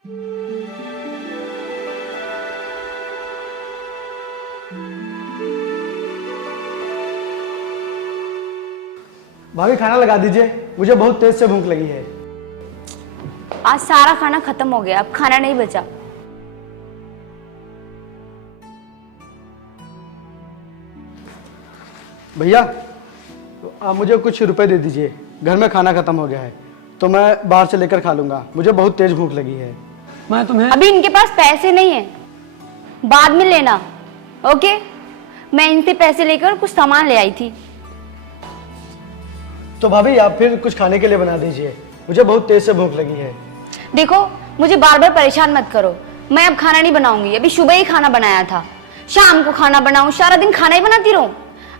भाभी खाना लगा दीजिए, मुझे बहुत तेज से भूख लगी है। आज सारा खाना खत्म हो गया, अब खाना नहीं बचा। भैया आप मुझे कुछ रुपए दे दीजिए, घर में खाना खत्म हो गया है तो मैं बाहर से लेकर खा लूंगा, मुझे बहुत तेज भूख लगी है। मैं तुम्हें अभी इनके पास पैसे नहीं है, बाद में लेना। ओके, मैं इनसे पैसे लेकर कुछ सामान ले आई थी। तो भाभी आप फिर कुछ खाने के लिए बना दीजिए, मुझे बहुत तेज से भूख लगी है। देखो, मुझे बार बार परेशान मत करो, मैं अब खाना नहीं बनाऊंगी। अभी सुबह ही खाना बनाया था, शाम को खाना बनाऊं, सारा दिन खाना ही बनाती रहूं।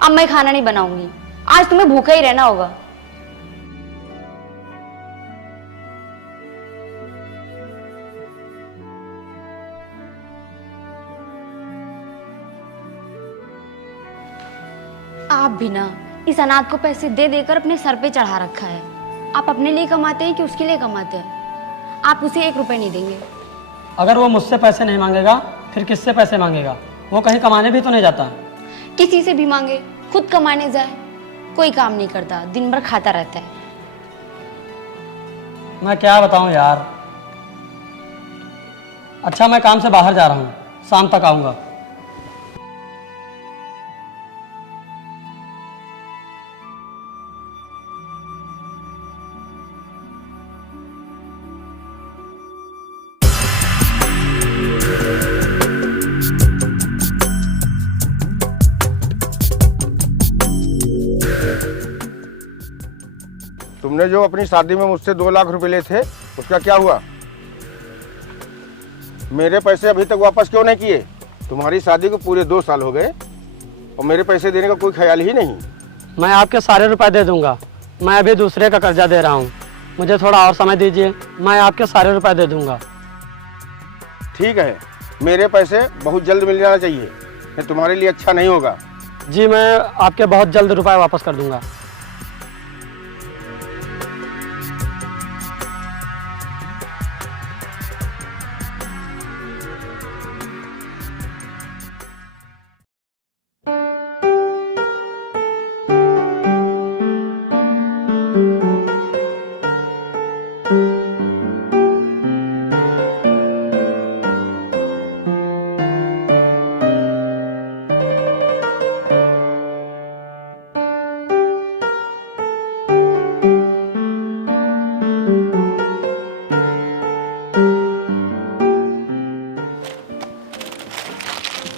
अब मैं खाना नहीं बनाऊंगी, आज तुम्हें भूखा ही रहना होगा। आप भी ना इस अनाथ को पैसे दे देकर अपने सर पे चढ़ा रखा है। आप अपने लिए कमाते हैं कि उसके लिए कमाते हैं? आप उसे 1 रुपए नहीं देंगे। अगर वो मुझसे पैसे नहीं मांगेगा फिर किससे पैसे मांगेगा? वो कहीं कमाने भी तो नहीं जाता। किसी से भी मांगे, खुद कमाने जाए। कोई काम नहीं करता, दिन भर खाता रहता है। मैं क्या बताऊं यार। अच्छा, मैं काम से बाहर जा रहा हूँ, शाम तक आऊँगा। तुमने जो अपनी शादी में मुझसे 2 लाख रुपए लिए थे उसका क्या हुआ? मेरे पैसे अभी तक वापस क्यों नहीं किए? तुम्हारी शादी को पूरे 2 साल हो गए और मेरे पैसे देने का कोई ख्याल ही नहीं। मैं आपके सारे रुपए दे दूंगा। मैं अभी दूसरे का कर्जा दे रहा हूँ, मुझे थोड़ा और समय दीजिए, मैं आपके सारे रुपए दे दूंगा। ठीक है, मेरे पैसे बहुत जल्द मिल जाना चाहिए, ये तुम्हारे लिए अच्छा नहीं होगा। जी, मैं आपके बहुत जल्द रुपए वापस कर दूंगा।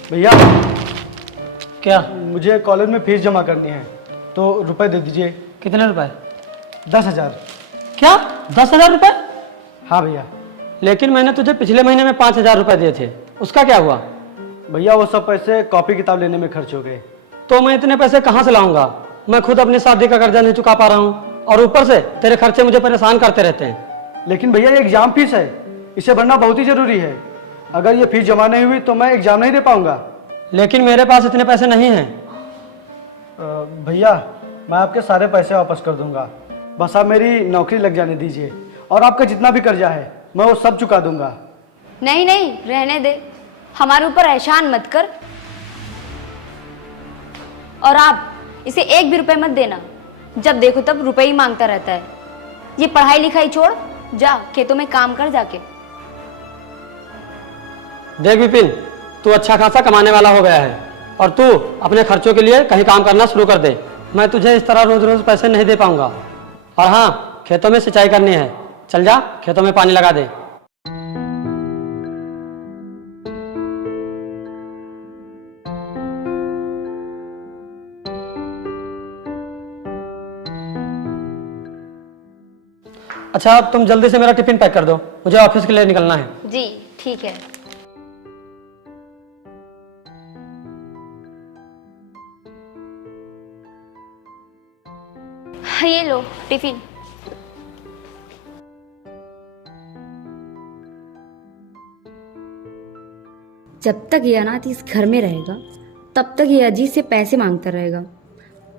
भैया क्या? मुझे कॉलेज में फीस जमा करनी है तो रुपए दे दीजिए। कितने रुपए? 10,000। क्या 10,000 रुपए? हाँ भैया। लेकिन मैंने तुझे पिछले महीने में 5,000 रुपए दिए थे, उसका क्या हुआ? भैया वो सब पैसे कॉपी किताब लेने में खर्च हो गए। तो मैं इतने पैसे कहाँ से लाऊंगा? मैं खुद अपनी शादी का कर्जा नहीं चुका पा रहा हूँ और ऊपर से तेरे खर्चे मुझे परेशान करते रहते हैं। लेकिन भैया ये एग्जाम फीस है, इसे भरना बहुत ही जरूरी है। अगर ये फीस जमा नहीं हुई तो मैं एग्जाम नहीं दे पाऊंगा। लेकिन मेरे पास इतने पैसे नहीं हैं। भैया मैं आपके सारे पैसे वापस कर दूंगा, बस आप मेरी नौकरी लग जाने दीजिए और आपका जितना भी कर्जा है मैं वो सब चुका दूंगा। नहीं नहीं, रहने दे, हमारे ऊपर एहसान मत कर। और आप इसे 1 भी रुपए मत देना, जब देखो तब रुपए ही मांगता रहता है। ये पढ़ाई लिखाई छोड़, जा खेतों में काम कर जाके। देख विपिन, तू अच्छा खासा कमाने वाला हो गया है और तू अपने खर्चों के लिए कहीं काम करना शुरू कर दे। मैं तुझे इस तरह रोज रोज पैसे नहीं दे पाऊंगा। और हाँ, खेतों में सिंचाई करनी है, चल जा खेतों में पानी लगा दे। अच्छा, तुम जल्दी से मेरा टिफिन पैक कर दो, मुझे ऑफिस के लिए निकलना है। जी ठीक है। ये लो टिफिन। जब तक ये अनाथ इस घर में रहेगा तब तक ये अजीत से पैसे मांगता रहेगा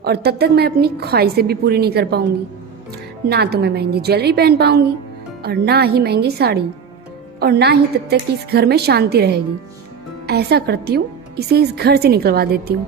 और तब तक मैं अपनी ख्वाहिशें भी पूरी नहीं कर पाऊंगी। ना तो मैं महंगी ज्वेलरी पहन पाऊंगी और ना ही महंगी साड़ी, और ना ही तब तक कि इस घर में शांति रहेगी। ऐसा करती हूँ, इसे इस घर से निकलवा देती हूँ।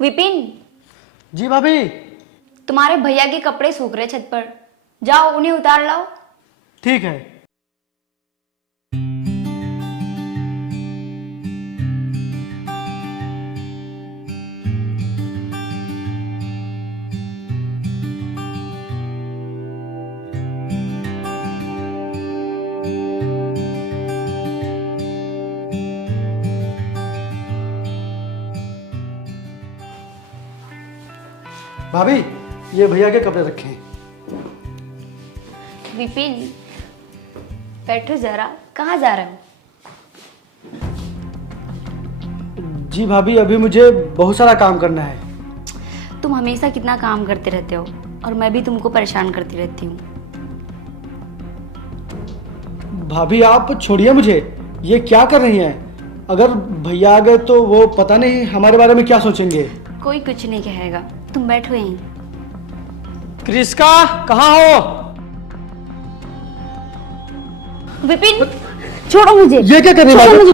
विपिन, जी भाभी। तुम्हारे भैया के कपड़े सूख रहे छत पर, जाओ उन्हें उतार लाओ। ठीक है। भाभी, ये भैया के कपड़े रखे हैं। विपिन, बैठो जरा, कहाँ जा रहे हो? जी भाभी, अभी मुझे बहुत सारा काम करना है। तुम हमेशा कितना काम करते रहते हो और मैं भी तुमको परेशान करती रहती हूँ। भाभी आप छोड़िए मुझे, ये क्या कर रही हैं? अगर भैया आ गए तो वो पता नहीं हमारे बारे में क्या सोचेंगे। कोई कुछ नहीं कहेगा, तुम बैठो यहीं। क्रिस्का, कहाँ हो? विपिन, छोड़ो मुझे। ये क्या कर रही है भाभी?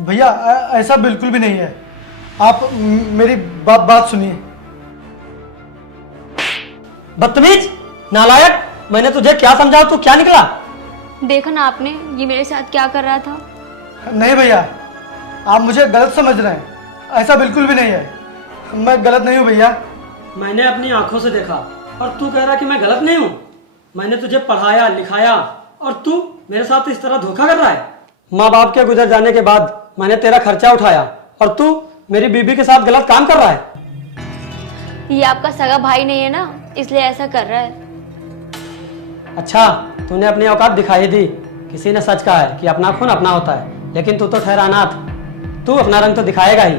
भैया ऐसा बिल्कुल भी नहीं है। आप मेरी बात सुनिए। बदतमीज, नालायक, मैंने तुझे क्या समझाया, तू क्या निकला? देखा ना आपने ये मेरे साथ क्या कर रहा था। नहीं भैया, आप मुझे गलत समझ रहे हैं। ऐसा बिल्कुल भी नहीं है। मैं गलत नहीं हूँ भैया। मैंने अपनी आंखों से देखा और तू कह रहा कि मैं गलत नहीं हूँ। मैंने तुझे पढ़ाया लिखाया और तू मेरे साथ इस तरह धोखा कर रहा है। माँ बाप के गुजर जाने के बाद मैंने तेरा खर्चा उठाया और तू मेरी बीबी के साथ गलत काम कर रहा है। ये आपका सगा भाई नहीं है ना, इसलिए ऐसा कर रहा है। अच्छा, तूने अपनी औकात दिखाई दी। किसी ने सच कहा है कि अपना खून अपना होता है, लेकिन तू तो ठहरा अनाथ। तू अपना रंग तो दिखाएगा ही।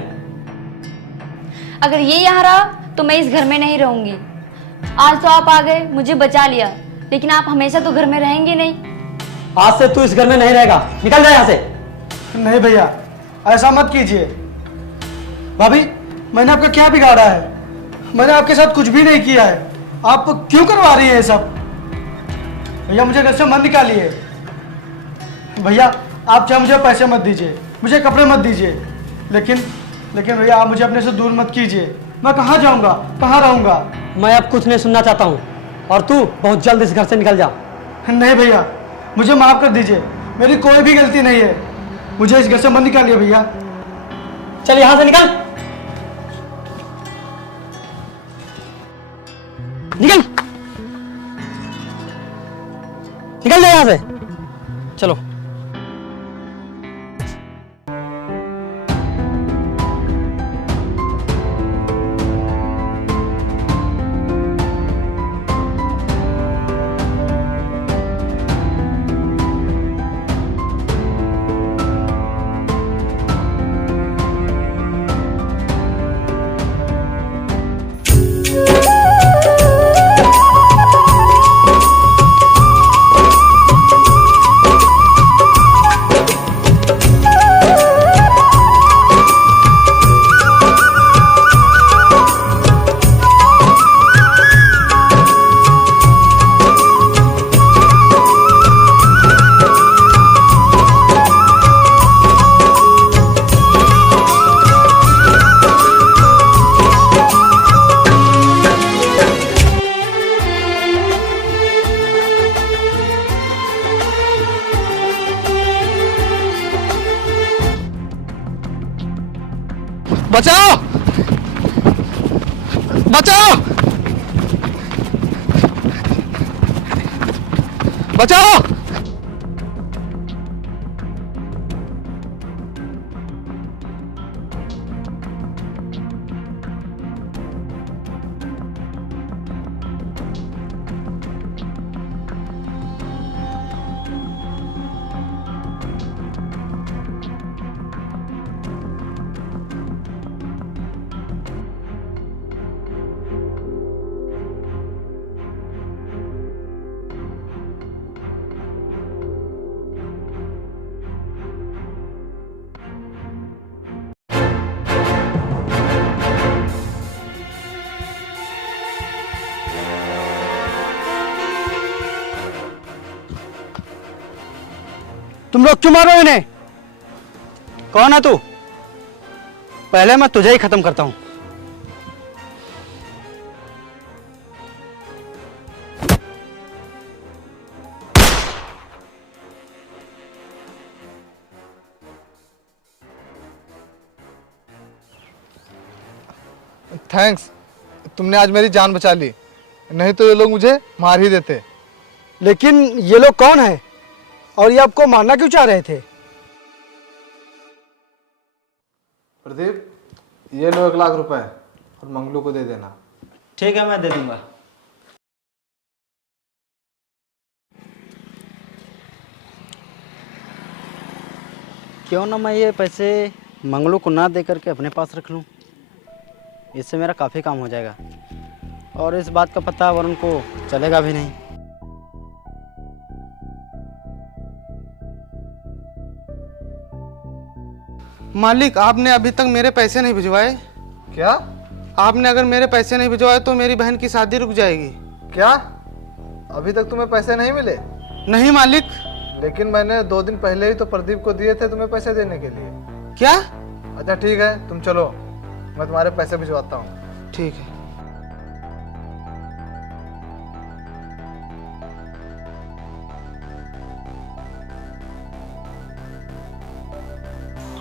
अगर ये यहाँ रहा तो मैं इस घर में नहीं रहूंगी। आज तो आप आ गए, मुझे बचा लिया, लेकिन आप हमेशा तो घर में रहेंगे नहीं। आज से तू इस घर में नहीं रहेगा, निकल जा यहाँ से। नहीं भैया, ऐसा मत कीजिए। भाभी, मैंने आपका क्या बिगाड़ा है? मैंने आपके साथ कुछ भी नहीं किया है। आप क्यों करवा रही है ये सब? भैया मुझे घर से मत निकालिए। भैया आप चाहे मुझे पैसे मत दीजिए, मुझे कपड़े मत दीजिए, लेकिन भैया आप मुझे अपने से दूर मत कीजिए। मैं कहाँ जाऊँगा, कहाँ रहूँगा? मैं अब कुछ नहीं सुनना चाहता हूँ और तू बहुत जल्द इस घर से निकल जा। नहीं भैया, मुझे माफ़ कर दीजिए। मेरी कोई भी गलती नहीं है। मुझे इस घर से मत निकालिए भैया। चल यहाँ से निकल, निकल, निकल जा यहाँ से। चलो। बचाओ, बचाओ, बचाओ। तुम लोग क्यों मारो इन्हें? कौन है तू? पहले मैं तुझे ही खत्म करता हूं। थैंक्स, तुमने आज मेरी जान बचा ली, नहीं तो ये लोग मुझे मार ही देते। लेकिन ये लोग कौन है और ये आपको मारना क्यों चाह रहे थे? प्रदीप, ये लो 1 लाख रुपए और मंगलू को दे देना। ठीक है, मैं दे दूंगा। क्यों ना मैं ये पैसे मंगलू को ना दे करके अपने पास रख लूं, इससे मेरा काफ़ी काम हो जाएगा और इस बात का पता वरुण को चलेगा भी नहीं। मालिक, आपने अभी तक मेरे पैसे नहीं भिजवाए। क्या? आपने अगर मेरे पैसे नहीं भिजवाए तो मेरी बहन की शादी रुक जाएगी। क्या? अभी तक तुम्हें पैसे नहीं मिले? नहीं मालिक। लेकिन मैंने 2 दिन पहले ही तो प्रदीप को दिए थे तुम्हें पैसे देने के लिए। क्या? अच्छा ठीक है, तुम चलो, मैं तुम्हारे पैसे भिजवाता हूँ। ठीक है।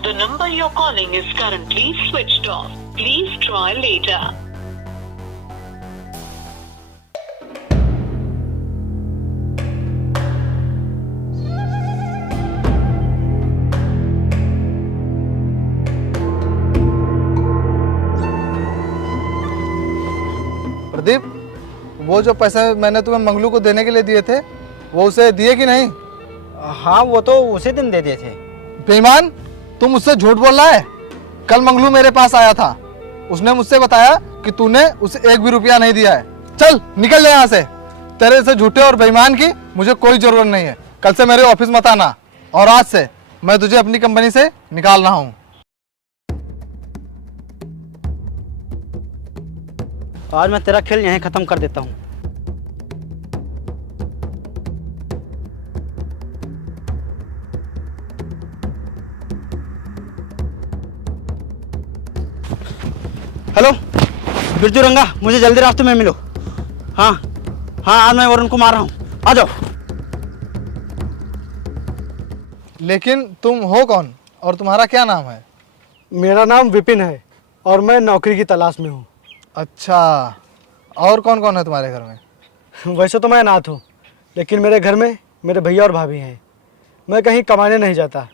The number you're calling is currently switched off. Please try later. Pradeep, वो जो पैसे मैंने तुम्हें मंगलू को देने के लिए दिए थे, वो उसे दिए कि नहीं? हाँ, वो तो उसी दिन दे दिए थे। बेईमान, तुम मुझसे झूठ बोल रहा है। कल मंगलू मेरे पास आया था, उसने मुझसे बताया कि तूने उसे 1 भी रुपया नहीं दिया है। चल निकल ले यहाँ से, तेरे से झूठे और बेईमान की मुझे कोई जरूरत नहीं है। कल से मेरे ऑफिस मत आना और आज से मैं तुझे अपनी कंपनी से निकाल रहा हूँ। आज मैं तेरा खेल यहीं ख़त्म कर देता हूँ। हेलो बिरजू रंगा, मुझे जल्दी रास्ते में मिलो। हाँ हाँ, आज मैं वरुण को मार रहा हूँ, आ जाओ। लेकिन तुम हो कौन और तुम्हारा क्या नाम है? मेरा नाम विपिन है और मैं नौकरी की तलाश में हूँ। अच्छा, और कौन कौन है तुम्हारे घर में? वैसे तो मैं अनाथ हूँ, लेकिन मेरे घर में मेरे भैया और भाभी हैं। मैं कहीं कमाने नहीं जाता,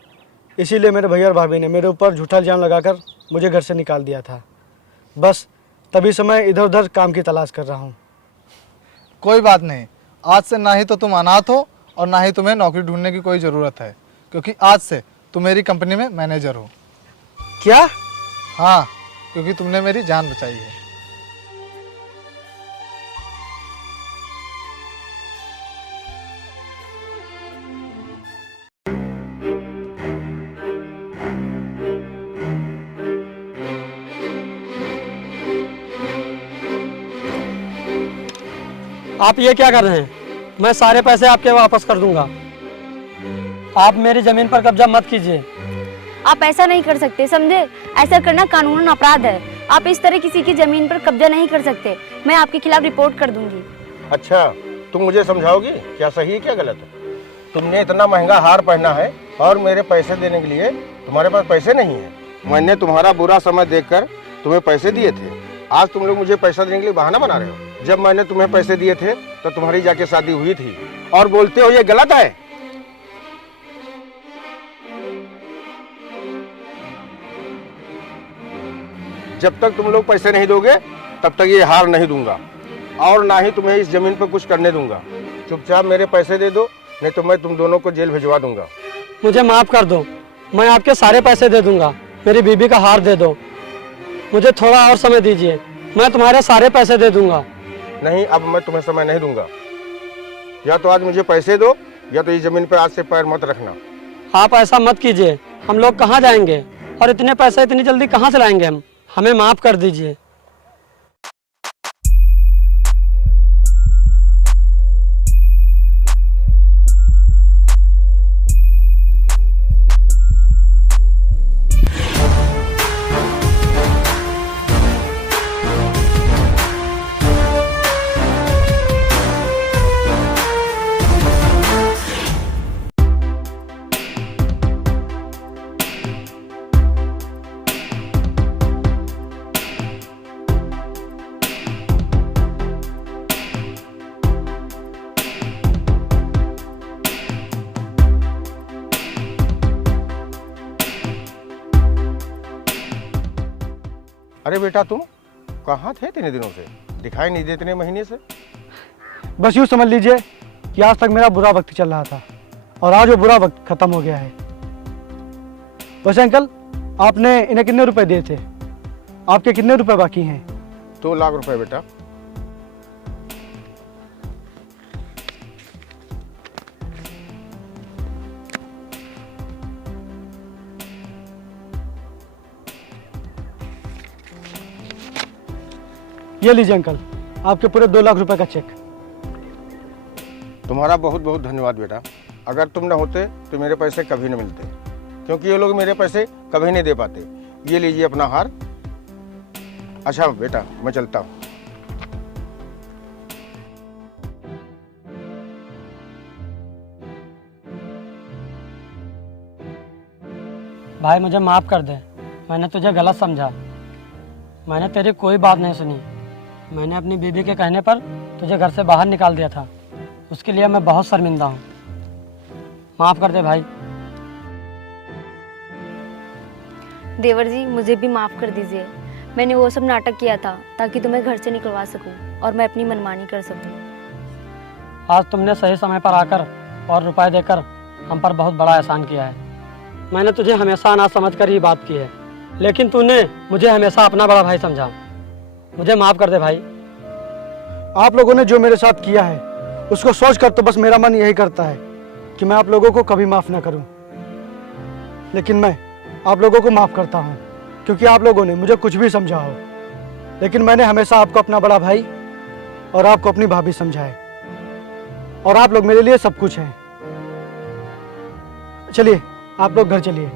इसीलिए मेरे भैया और भाभी ने मेरे ऊपर झूठा इल्ज़ाम लगाकर मुझे घर से निकाल दिया था। बस तभी से मैं इधर उधर काम की तलाश कर रहा हूँ। कोई बात नहीं, आज से ना ही तो तुम अनाथ हो और ना ही तुम्हें नौकरी ढूंढने की कोई ज़रूरत है, क्योंकि आज से तुम मेरी कंपनी में मैनेजर हो। क्या? हाँ, क्योंकि तुमने मेरी जान बचाई है। आप ये क्या कर रहे हैं? मैं सारे पैसे आपके वापस कर दूंगा। आप मेरी जमीन पर कब्जा मत कीजिए। आप ऐसा नहीं कर सकते, समझे? ऐसा करना कानूनन अपराध है। आप इस तरह किसी की जमीन पर कब्जा नहीं कर सकते। मैं आपके खिलाफ रिपोर्ट कर दूंगी। अच्छा, तुम मुझे समझाओगी क्या सही है क्या गलत है? तुमने इतना महंगा हार पहना है और मेरे पैसे देने के लिए तुम्हारे पास पैसे नहीं है। मैंने तुम्हारा बुरा समय देखकर तुम्हें पैसे दिए थे, आज तुम लोग मुझे पैसा देने के लिए बहाना बना रहे हो। जब मैंने तुम्हें पैसे दिए थे तो तुम्हारी जाके शादी हुई थी और बोलते हो ये गलत है। जब तक तुम लोग पैसे नहीं दोगे तब तक ये हार नहीं दूंगा और ना ही तुम्हें इस जमीन पर कुछ करने दूंगा। चुपचाप मेरे पैसे दे दो, नहीं तो मैं तुम दोनों को जेल भिजवा दूंगा। मुझे माफ़ कर दो, मैं आपके सारे पैसे दे दूंगा। मेरी बीबी का हार दे दो। मुझे थोड़ा और समय दीजिए, मैं तुम्हारे सारे पैसे दे दूंगा। नहीं, अब मैं तुम्हें समय नहीं दूंगा। या तो आज मुझे पैसे दो या तो इस जमीन पर आज से पैर मत रखना। आप ऐसा मत कीजिए, हम लोग कहाँ जाएंगे और इतने पैसे इतनी जल्दी कहाँ से लाएंगे हम? हमें माफ़ कर दीजिए। अरे बेटा तुम कहाँ थे इतने दिनों से? दिखाई नहीं देते इतने महीने से। बस यूँ समझ लीजिए कि आज तक मेरा बुरा वक्त चल रहा था और आज वो बुरा वक्त खत्म हो गया है। वैसे अंकल, आपने इन्हें कितने रुपए दिए थे? आपके कितने रुपए बाकी हैं? 2 लाख रुपए बेटा। ये लीजिए अंकल, आपके पूरे 2 लाख रुपए का चेक। तुम्हारा बहुत बहुत धन्यवाद बेटा। अगर तुम न होते तो मेरे पैसे कभी न मिलते, क्योंकि ये लोग मेरे पैसे कभी नहीं दे पाते। ये लीजिए अपना हार। अच्छा बेटा, मैं चलता हूँ। भाई मुझे माफ़ कर दे, मैंने तुझे गलत समझा। मैंने तेरी कोई बात नहीं सुनी। मैंने अपनी बीवी के कहने पर तुझे घर से बाहर निकाल दिया था। उसके लिए मैं बहुत शर्मिंदा हूँ। माफ़ कर दे भाई। देवर जी, मुझे भी माफ़ कर दीजिए। मैंने वो सब नाटक किया था ताकि तुम्हें घर से निकलवा सकूं और मैं अपनी मनमानी कर सकूं। आज तुमने सही समय पर आकर और रुपए देकर हम पर बहुत बड़ा एहसान किया है। मैंने तुझे हमेशा अनाथ समझ कर ही बात की है, लेकिन तूने मुझे हमेशा अपना बड़ा भाई समझा। मुझे माफ़ कर दे भाई। आप लोगों ने जो मेरे साथ किया है उसको सोच कर तो बस मेरा मन यही करता है कि मैं आप लोगों को कभी माफ़ ना करूं। लेकिन मैं आप लोगों को माफ़ करता हूं, क्योंकि आप लोगों ने मुझे कुछ भी समझा हो, लेकिन मैंने हमेशा आपको अपना बड़ा भाई और आपको अपनी भाभी समझा है, और आप लोग मेरे लिए सब कुछ हैं। चलिए आप लोग घर चलिए।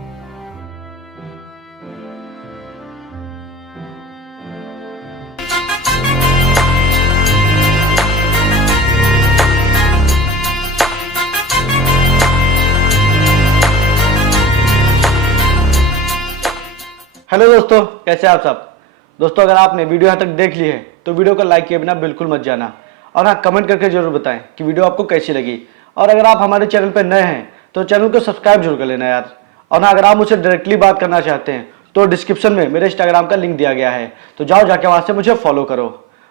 हेलो दोस्तों, कैसे आप सब? दोस्तों, अगर आपने वीडियो यहाँ तक देख ली है तो वीडियो को लाइक किए बिना बिल्कुल मत जाना, और हाँ, कमेंट करके जरूर बताएं कि वीडियो आपको कैसी लगी। और अगर आप हमारे चैनल पर नए हैं तो चैनल को सब्सक्राइब जरूर कर लेना यार। और हाँ, अगर आप मुझसे डायरेक्टली बात करना चाहते हैं तो डिस्क्रिप्शन में मेरे इंस्टाग्राम का लिंक दिया गया है, तो जाओ जाके वहाँ से मुझे फॉलो करो।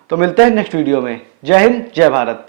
तो मिलते हैं नेक्स्ट वीडियो में। जय हिंद, जय भारत।